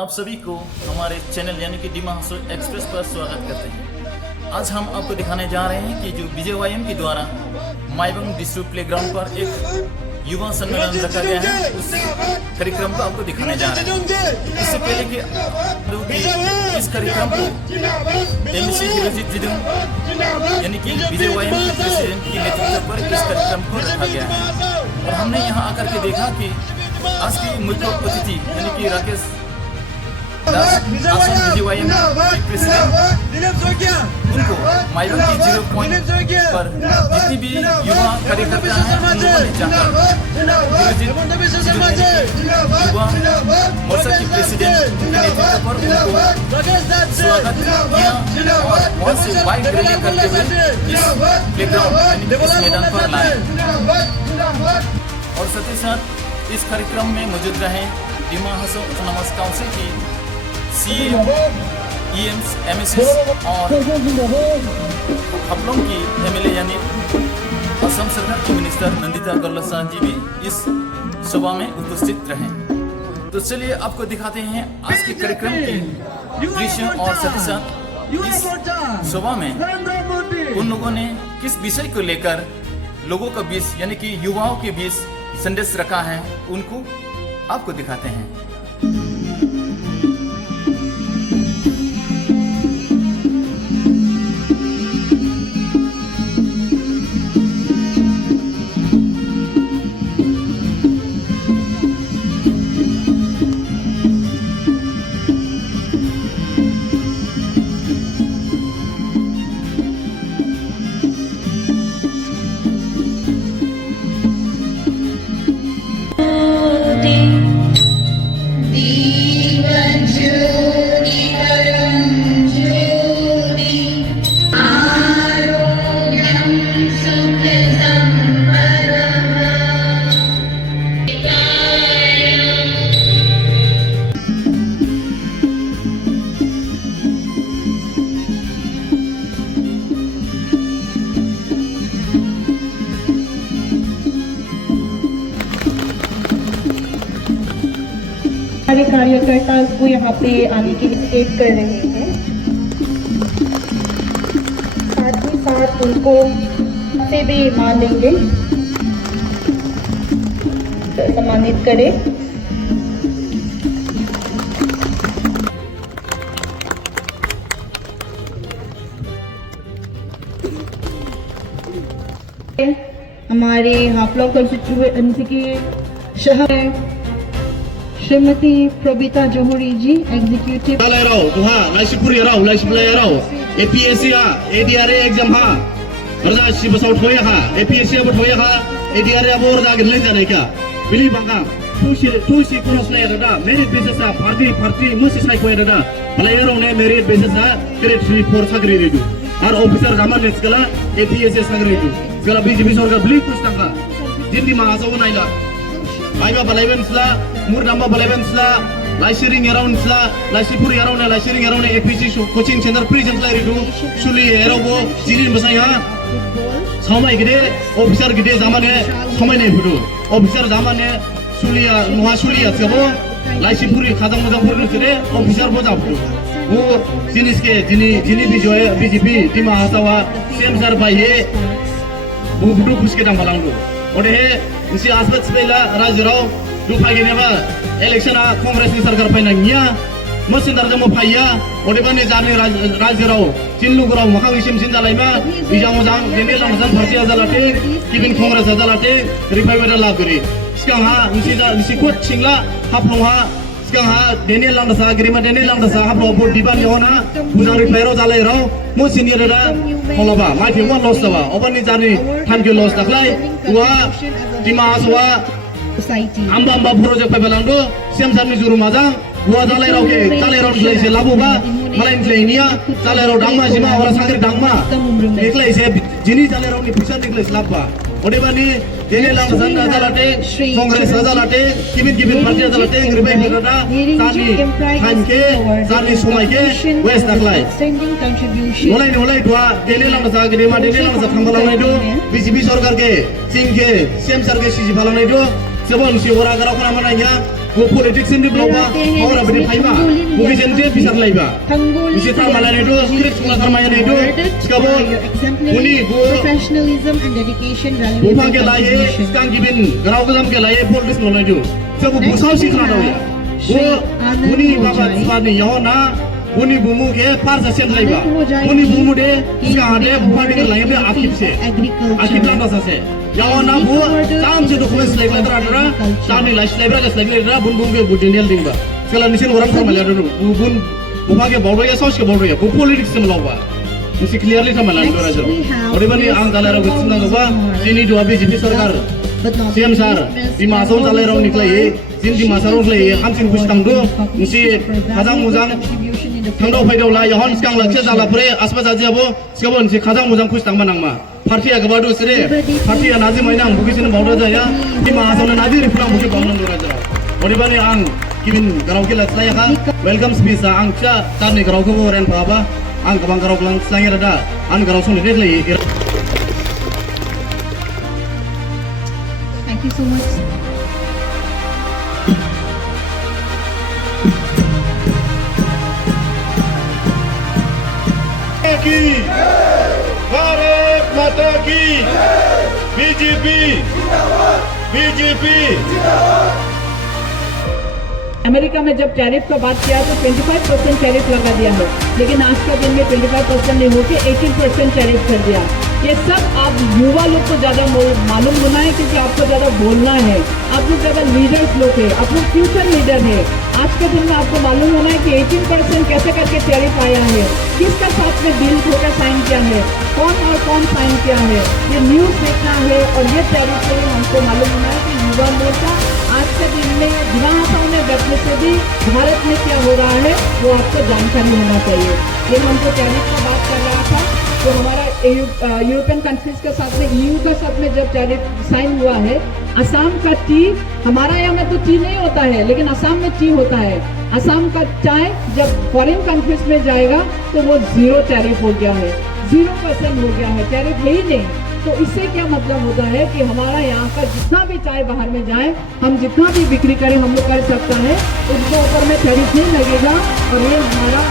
आप सभी को हमारे चैनल यानी कि डिमा हसरत एक्सप्रेस पर स्वागत करते हैं। आज हम आपको दिखाने जा रहे हैं कि जो BJYM के द्वारा माइबंग डिस्ट्रिक्ट प्लेग्राउंड पर एक युवा सम्मेलन रखा गया है, उस कार्यक्रम को आपको दिखाने जा रहे हैं। इससे पहले कि इस कार्यक्रम को MC हिरोजित जिदुंग यानी कि BJYM के प्रेसिडेंट की नेतृत्व पर इस कार्यक्रम को रखा गया है। और हमने यहाँ आकर के देखा कि आज की मुख्य अतिथि यानी कि राकेश दास BJYM के प्रेसिडेंट उनको माइबंग की 0 पॉइंट पर जितनी भी युवा कार्यकर्ता हैं उन्होंने जाकर युवा मोर्चा के प्रेसिडेंट के नेतृत्व पर उनको स्वागत किया और वहाँ से बाइक रैली करते हुए इस प्लेग्राउंड यानी इस मैदान पर लाए। और साथ ही साथ इस कार्यक्रम में मौजूद रहे डिमा हसरत ऑटोनॉमस काउंसिल की CM, EMs, MSs और हाफलंग की MLA यानी असम सरकार की मिनिस्टर नंदिता गल्ला जी भी इस सभा में उपस्थित रहे। तो चलिए आपको दिखाते हैं आज के कार्यक्रम के दृश्य और साथ ही साथ इस सभा में उन लोगों ने किस विषय को लेकर लोगों के बीच यानी कि युवाओं के बीच संदेश रखा है, उनको आपको दिखाते हैं। सारे कार्यकर्ता को यहाँ पे आने के लिए वेट कर रहे हैं। साथ ही साथ उनको से भी मान लेंगे, सम्मानित करें। हमारे हाफलंग कंस्टिट्यूएंसी के शहर श्रीमती प्रबीता जोहरी जी एग्जीक्यूटिव APSC ADRA एग्जाम हा रजा शिबसाव थोया हा APSC अब थोया हा ADRA अब और जागे ले जाने क्या बिली बांगा तुसी कोनस ले रदा मेरे बेसिस आ पार्टी मुसी साइ कोया रदा प्लेयर ने मेरे बेसिस आ ग्रेड 3 4 सागरी रेदु और ऑफिसर जामान ने सकला APSC सागरी रेदु सकला BJP सरकार बिली कुस्तांगा जिंदी माहासो नाइला माइबा बलाइबेन्सला मुरदाम्बा बलाइबेन्सला लाइसिरिंग एराउंडसला लाइसिपुर एराउंड लाइसिरिंग around APSC coaching centre present लाइरिदु सुली एरावबो जिरिन बसाया समय गिदे ऑफिसर गिदे जामाने समय नै फुदु ऑफिसर जामाने सुलिया नहा सुलिया छबो लाइसिपुरी खादां मोजां फुरनु छरे ऑफिसर बोजा फुदु वो जिनिस के जिनी BJP डिमा हासावा सेम सर बाये बुबुदु खुसके दां बालांदु ओदे इसी आसपास बेला राजराव दुफागिनेबा इलेक्शना कांग्रेसनि सरकार फाइनांगिया मसिनदार जमो फाइया ओदेबानि जानि राजराव चिनलुगराव मखांगिसिम सिन जालायमा बिजां मोजां देने लांजान फारसिया जालाते किबिन कांग्रेस जालाते रिफाइवेरा लागरि सिगांहा इसी कोट सिंगला हाफलंहा सिगांहा देने लांदासा ग्रिमा देने लांदासा हाफलंहा बोर्ड दिबानि होना बुजां रिफाइरो जालायराव मसिनियरा हलबा माइफिवा लस जाबा अबानि जानि थानके लस दाखलाय उवा डिमा हासवा आम्बा प्रोजेक्ट पाइबालांदो सेम सारनि जुरु माजां बुआ जालायराव के जालायराव से लाबोबा मालायनि लायनिया जालायराव दांमा जिमा अरा सागरि दांमा एकलाय से जिनि जालायरावनि फैसा निकलाय लाबा ओदेबानि देने लांजान जालाते कांग्रेस जालाते किबिन पार्टी जालाते रिबाय होदादा जानि थानके जानि समायके वेस्ट दाखलाय नलाय दुआ देने लांजा गिदिमा देने लांजा थांबालांनाय दो BJP सरकार के सिंके सेम सरकार सिजि फालांनाय दो सेबन सिवरा गाराव खाना मानाया वो पॉलिटिक्स में ब्लॉगा और अपने फाइवा वो भी जनते पिसर लाइबा इसी तरह माला ने तो स्क्रिप्ट सुना करमाया ने तो इसका वो उन्हीं वो professionalism and dedication वो भाग के लाये इसका गिबिन ग्राउंड के के लाये पॉलिटिक्स नॉलेज जो जब वो बुसाव सीखना था वो उन्हीं बाबा स्वामी यहाँ ना उन्हीं बुमु के पार से सेंड लाइबा उन्हीं बुमु दे इसका हाथे बुफा के लाये में आकिब से आकिब लाना से यहाँ ना वो काम से डॉक्यूमेंट्स लाइक लेकर आना चांदी लाइस लाइब्रेरी का लाइक लेकर बुन बुन के बुटेनियल दिंगा कल निशन वरम कर मलाया तो बुन बुफा के बोल रहे हैं सोच के बोल रहे हैं वो पॉलिटिक्स से मिलाऊंगा इसी क्लियरली था मलाया तो राजरो और इवन ये आंग डाला रहा कुछ ना होगा जिन्हीं जो अभी जीपी सरकार सीएम सर दिमागों डाले रहा निकला ये जिन दिमागों निकला ये हम सिंह कुछ तंगो उसी खजांग मुजांग तंगो फायदा उला यहाँ इसका लक्ष्य डाला परे आसपास आजी अब इसका वो निसे खजांग मुजांग कुछ तंग बनांग मा पार्टी अगवा दो सिरे पार्टी अनाजी महिना बुकी सिने बाउडा जाया दिमागों ने नाजी रिफ्ला बुकी बाउडा दो राजरो और इवन ये आंग किबिन कराओ के लक्ष्य या का वेलकम स्पीच आंग चा ताने कराओ को वो रेन पाबा आंग कबांग कराओ कलांग सलांगे रदा आंग कराओ सुने देख ले Thank you so much. की भारत माता की बीजेपी बीजेपी अमेरिका में जब टैरिफ का बात किया तो 25% टैरिफ लगा दिया है, लेकिन आज के दिन में 25% नहीं होकर 18% टैरिफ कर दिया। ये सब आप युवा लोग को ज़्यादा मालूम होना है, क्योंकि आपको ज़्यादा बोलना है। आप लोग ज़्यादा लीडर्स लोग हैं, आप लोग फ्यूचर लीडर है। आज के दिन में आपको मालूम होना है कि 18% कैसे करके टैरिफ आया है, किसका साथ में डील होकर साइन किया है, कौन साइन किया है, ये न्यूज़ देखना है। और ये टैरिफ से हमको मालूम होना है कि युवा मोर्चा आज के दिन में दिमाग में बैठने से भी भारत में क्या हो रहा है वो आपको जानकारी होना चाहिए। ये हमको टैरिफ का बात कर रहा था, तो हमारा यूरोपियन कंट्रीज के साथ में EU के साथ में जब टैरिफ साइन हुआ है, असम का टी, हमारा यहाँ में तो टी नहीं होता है, लेकिन असम में टी होता है। असम का चाय जब फॉरेन कंट्रीज में जाएगा तो वो 0 टैरिफ हो गया है, 0% हो गया है, टैरिफ है ही नहीं। तो इससे क्या मतलब होता है कि हमारा यहाँ का जितना भी चाय बाहर में जाए, हम जितना भी बिक्री करें हम लोग कर सकता है, उसके ऊपर में टैरिफ नहीं लगेगा। और ये हमारा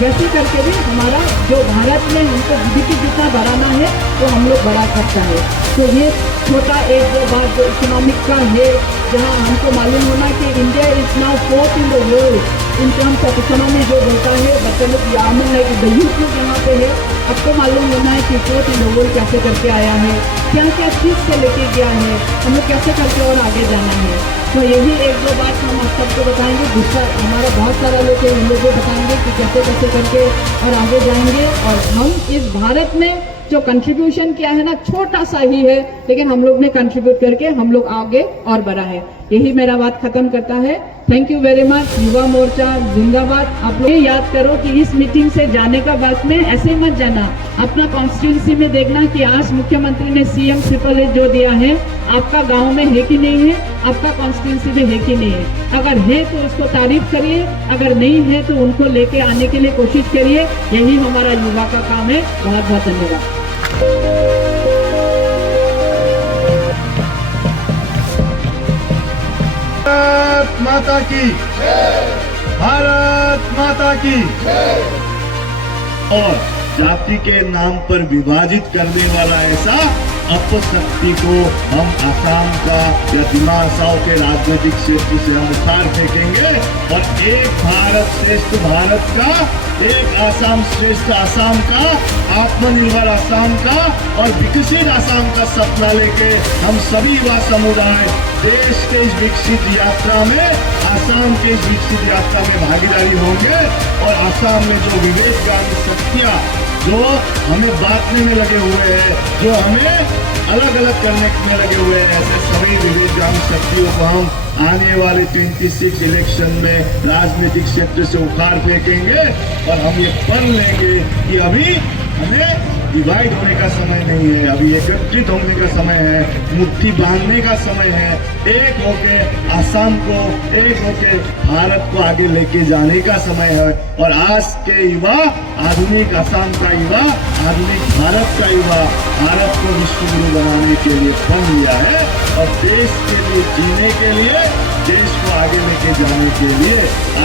जैसे करके भी हमारा जो भारत में हमको GDP जितना बढ़ाना है वो हम लोग बढ़ा सकता है। तो ये छोटा एक दो बात जो इकोनॉमिक का है, जहाँ हमको मालूम होना कि India is now 4th in the world in terms of economy. जो बोलता है बच्चे लोग यामन है कि यूथ लोग यहाँ पे है, आपको मालूम होना है कि 4th इन द वर्ल्ड कैसे करके आया है, क्या क्या चीज़ से लेके गया है, हम लोग कैसे करके और आगे जाना है। तो यही एक दो बात हम आप सबको बताएंगे। दूसरा हमारा बहुत सारा लोग है, हम लोग को बताएंगे कि कैसे कैसे करके और आगे जाएंगे। और हम इस भारत में जो कंट्रीब्यूशन किया है ना, छोटा सा ही है, लेकिन हम लोग ने कंट्रीब्यूट करके हम लोग आगे और बढ़ा है। यही मेरा बात खत्म करता है। Thank you very much. Yuva Morcha जिंदाबाद। आप लोग ये याद करो कि इस मीटिंग से जाने का बाद में ऐसे मत जाना, अपना कॉन्स्टिट्यूंसी में देखना कि आज मुख्यमंत्री ने CM SSS जो दिया है आपका गांव में है कि नहीं है, आपका कॉन्स्टिट्यूंसी में है कि नहीं है। अगर है तो उसको तारीफ करिए, अगर नहीं है तो उनको लेके आने के लिए कोशिश करिए। यही हमारा युवा का काम है। बहुत बहुत धन्यवाद। भारत माता की भारत माता की। और जाति के नाम पर विभाजित करने वाला ऐसा अपशक्ति को हम आसाम का या दिमाग के राजनीतिक क्षेत्र से हम उखाड़ फेंकेंगे और एक भारत श्रेष्ठ भारत का, एक आसाम श्रेष्ठ आसाम का, आत्मनिर्भर आसाम का और विकसित आसाम का सपना लेके हम सभी युवा समुदाय देश के इस विकसित यात्रा में, आसाम के इस विकसित यात्रा में भागीदारी होंगे। और आसाम में जो विवेकगामी शक्तियाँ जो हमें बांटने में लगे हुए हैं, जो हमें अलग अलग करने में लगे हुए हैं, ऐसे सभी विवेकगामी शक्तियों को हम आने वाले 26 इलेक्शन में राजनीतिक क्षेत्र से उखाड़ फेंकेंगे। और हम ये पढ़ लेंगे कि अभी हमें डिवाइड होने का समय नहीं है, अभी एकत्रित होने का समय है, मुट्ठी बांधने का समय है, एक होके आसाम को, एक होके भारत को आगे लेके जाने का समय है। और आज के युवा, आधुनिक आसाम का युवा, आधुनिक भारत का युवा भारत को विश्व गुरु बनाने के लिए बन लिया है और देश के लिए जीने के लिए, देश को आगे लेके जाने के लिए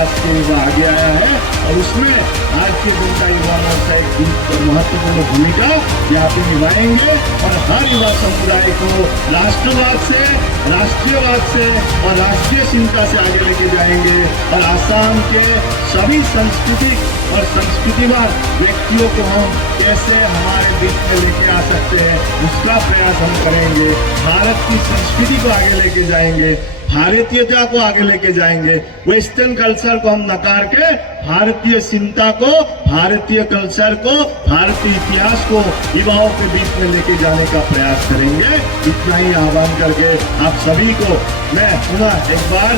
आज के युवा आगे आया है। और उसमें भारतीय जनता युवा मोर्चा एक महत्वपूर्ण भूमिका यहाँ पे निभाएंगे और हर युवा समुदाय को राष्ट्रवाद से, राष्ट्रीयवाद से और राष्ट्रीय चिंता से आगे लेके जाएंगे और आसाम के सभी सांस्कृतिक और संस्कृतिवाद व्यक्तियों को हम कैसे हमारे बीच में लेके आ सकते हैं उसका प्रयास हम करेंगे। भारत की संस्कृति को आगे लेके जाएंगे, भारतीयता को आगे लेके जाएंगे, वेस्टर्न कल्चर को हम नकार के भारतीय चिंता को, भारतीय कल्चर को, भारतीय इतिहास को युवाओं के बीच में लेके जाने का प्रयास करेंगे। इतना ही आह्वान करके आप सभी को मैं पुनः एक बार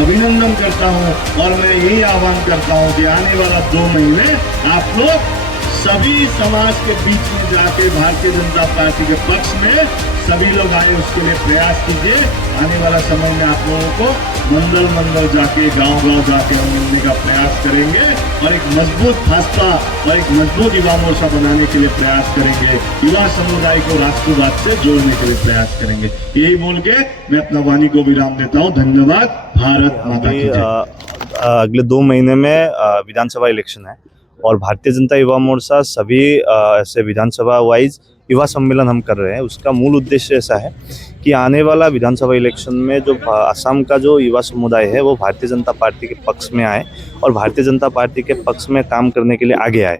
अभिनंदन करता हूं और मैं यही आह्वान करता हूं कि आने वाला 2 महीने आप लोग सभी समाज के बीच में जाके भारतीय जनता पार्टी के पक्ष में सभी लोग आए, उसके लिए प्रयास कीजिए। आने वाला समय में आप लोगों को मंडल मंडल जाके, गांव-गांव जाके हम मिलने का प्रयास करेंगे और एक मजबूत भाजपा और एक मजबूत युवा मोर्चा बनाने के लिए प्रयास करेंगे। युवा समुदाय को राष्ट्रवाद से जोड़ने के लिए प्रयास करेंगे। यही बोल के मैं अपना वाणी को विराम देता हूँ। धन्यवाद। भारत माता की जय। अगले 2 महीने में विधानसभा इलेक्शन है और भारतीय जनता युवा मोर्चा सभी ऐसे विधानसभा वाइज युवा सम्मेलन हम कर रहे हैं। उसका मूल उद्देश्य ऐसा है कि आने वाला विधानसभा इलेक्शन में जो असम का जो युवा समुदाय है वो भारतीय जनता पार्टी के पक्ष में आए और भारतीय जनता पार्टी के पक्ष में काम करने के लिए आगे आए।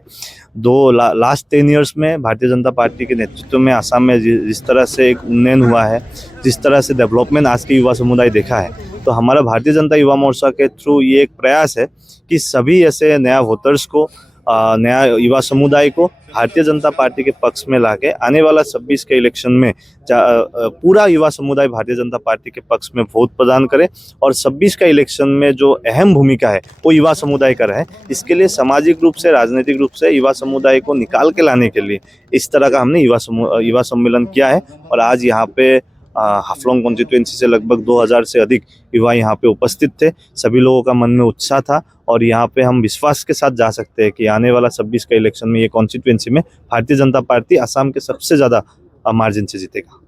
लास्ट 10 इयर्स में भारतीय जनता पार्टी के नेतृत्व में असम में जिस तरह से एक उन्नयन हुआ है, जिस तरह से डेवलपमेंट आज के युवा समुदाय देखा है, तो हमारा भारतीय जनता युवा मोर्चा के थ्रू ये एक प्रयास है कि सभी ऐसे नया वोटर्स को, नया युवा समुदाय को भारतीय जनता पार्टी के पक्ष में लाके आने वाला 26 के इलेक्शन में पूरा युवा समुदाय भारतीय जनता पार्टी के पक्ष में वोट प्रदान करे और 26 का इलेक्शन में जो अहम भूमिका है वो युवा समुदाय का रहे। इसके लिए सामाजिक रूप से, राजनीतिक रूप से युवा समुदाय को निकाल के लाने के लिए इस तरह का हमने युवा सम्मेलन किया है और आज यहाँ पे हाफलोंग कॉन्स्टिट्यूएंसी से लगभग 2000 से अधिक युवा यहाँ पे उपस्थित थे। सभी लोगों का मन में उत्साह था और यहाँ पे हम विश्वास के साथ जा सकते हैं कि आने वाला 26 का इलेक्शन में ये कॉन्स्टिट्यूएंसी में भारतीय जनता पार्टी असम के सबसे ज़्यादा मार्जिन से जीतेगा।